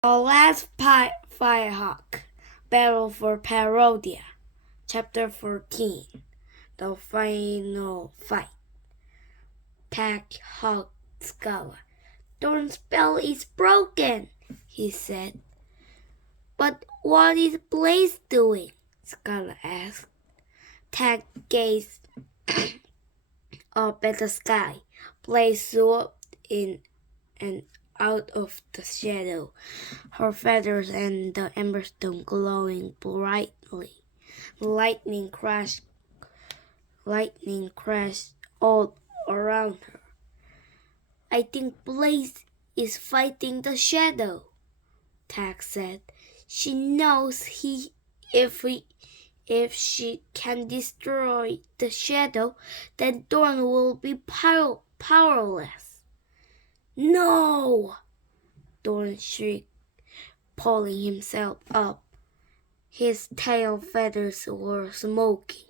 The last firehawk, Battle for Parodia, chapter 14, the final fight. Tag hugged Scala. Thorn's spell is broken, he said. But what is Blaze doing? Scala asked. Tag gazed up at the sky. Blaze swooped in and out of the shadow, her feathers and the emberstone glowing brightly. Lightning crashed all around her. I think Blaze is fighting the shadow, Tag said. She knows if she can destroy the shadow, then Thorn will be powerless. No! Thorn shrieked, pulling himself up. His tail feathers were smoking.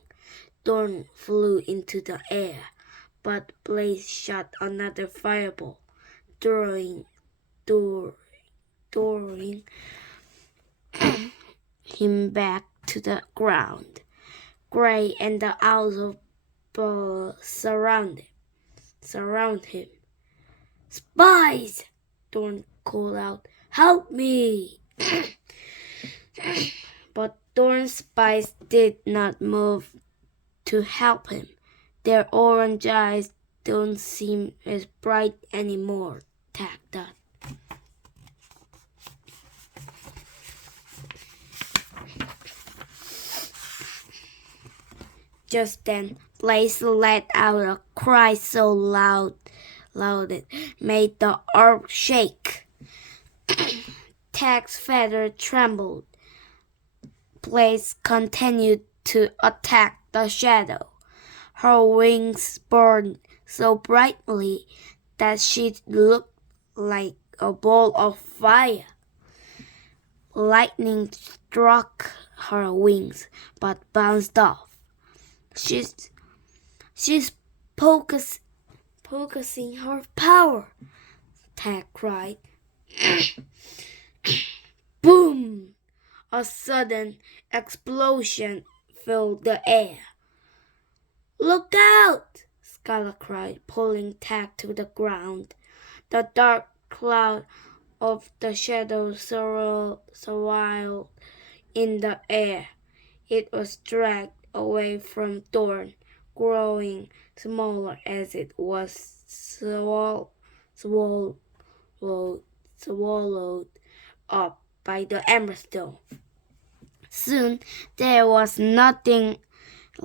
Thorn flew into the air, but Blaze shot another fireball, throwing him back to the ground. Gray and the owls surround him. Spies! Thorn called out. Help me! But Thorn's spies did not move to help him. Their orange eyes don't seem as bright anymore, Tag thought. Just then, Blaze let out a cry so loud it made the earth shake. Tag's feather trembled. Blaze continued to attack the shadow. Her wings burned so brightly that she looked like a ball of fire. Lightning struck her wings, but bounced off. She's focusing her power, Tag cried. Boom! A sudden explosion filled the air. Look out! Scala cried, pulling Tag to the ground. The dark cloud of the shadow swirled in the air. It was dragged away from Thorn, growing smaller as it was swallowed up by the emberstone. Soon there was nothing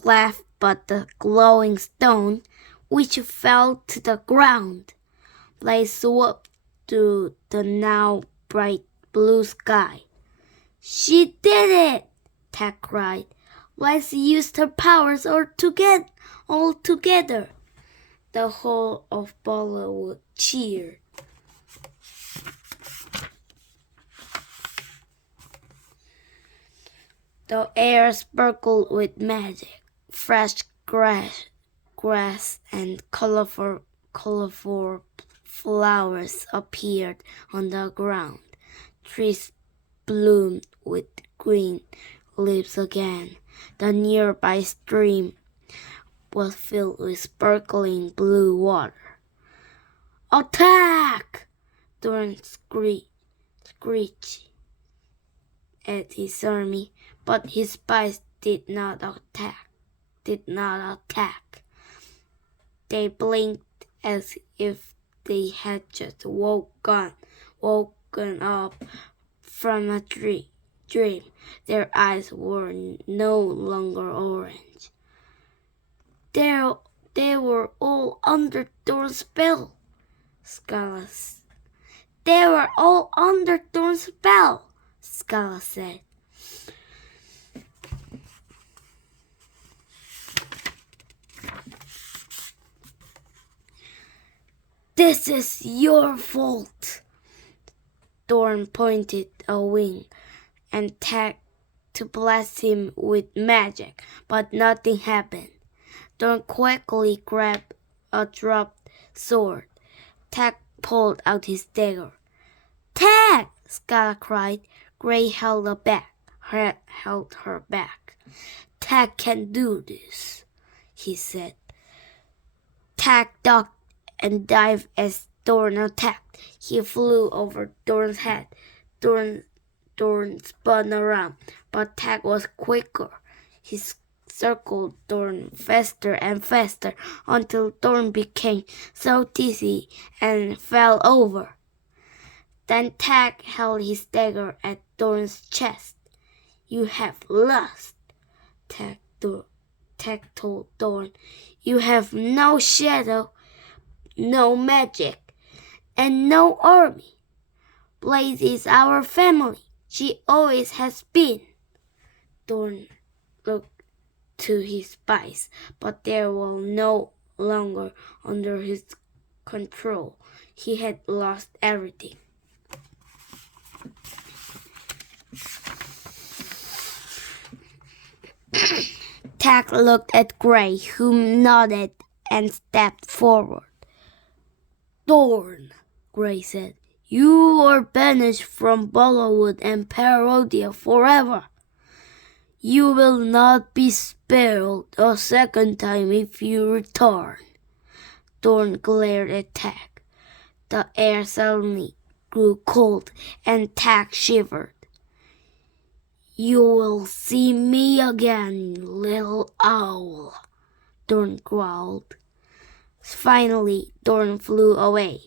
left but the glowing stone, which fell to the ground. Blaze swooped through the now bright blue sky. She did it! Tag cried. Blaze used her powers all together. The whole of Bollywood cheered. The air sparkled with magic. Fresh grass and colorful flowers appeared on the ground. Trees bloomed with green leaves again. The nearby stream was filled with sparkling blue water. Attack! Thorn screeched at his army, but his spies did not attack. They blinked as if they had just woken up from a dream. Their eyes were no longer orange. They were all under Thorn's spell. They were all under Thorn's spell, Scala said. This is your fault. Thorn pointed a wing and Tag to blast him with magic, but nothing happened. Thorn quickly grabbed a dropped sword. Tag pulled out his dagger. Tag! Scarlet cried. Gray held her back. Tag can do this, he said. Tag ducked and dived as Thorn attacked. He flew over Thorn's head. Thorn spun around, but Tag was quicker. He circled Thorn faster and faster until Thorn became so dizzy and fell over. Then Tag held his dagger at Thorn's chest. You have lost, Tag told Thorn. You have no shadow, no magic, and no army. Blaze is our family. She always has been. Thorn looked to his spies, but they were no longer under his control. He had lost everything. Tag looked at Gray, who nodded and stepped forward. Thorn, Gray said, you are banished from Bollowwood and Parodia forever. You will not be spared a second time if you return. Thorn glared at Tag. The air suddenly grew cold and Tag shivered. You will see me again, little owl, Thorn growled. Finally, Thorn flew away.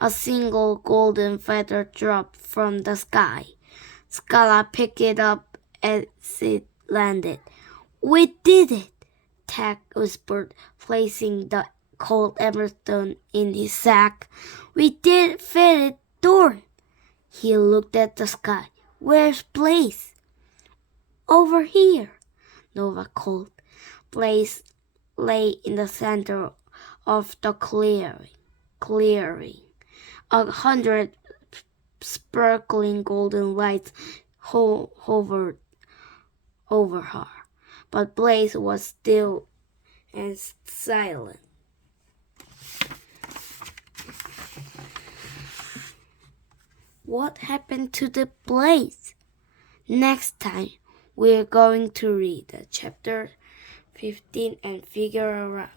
A single golden feather dropped from the sky. Scala picked it up as it landed. We did it, Tag whispered, placing the cold emerald in his sack. We did fit it, Thorn. He looked at the sky. Where's Blaze? Over here, Nova called. Blaze lay in the center of the clearing. 100 sparkling golden lights hovered over her, but Blaze was still and silent. What happened to the Blaze? Next time, we're going to read chapter 15 and figure out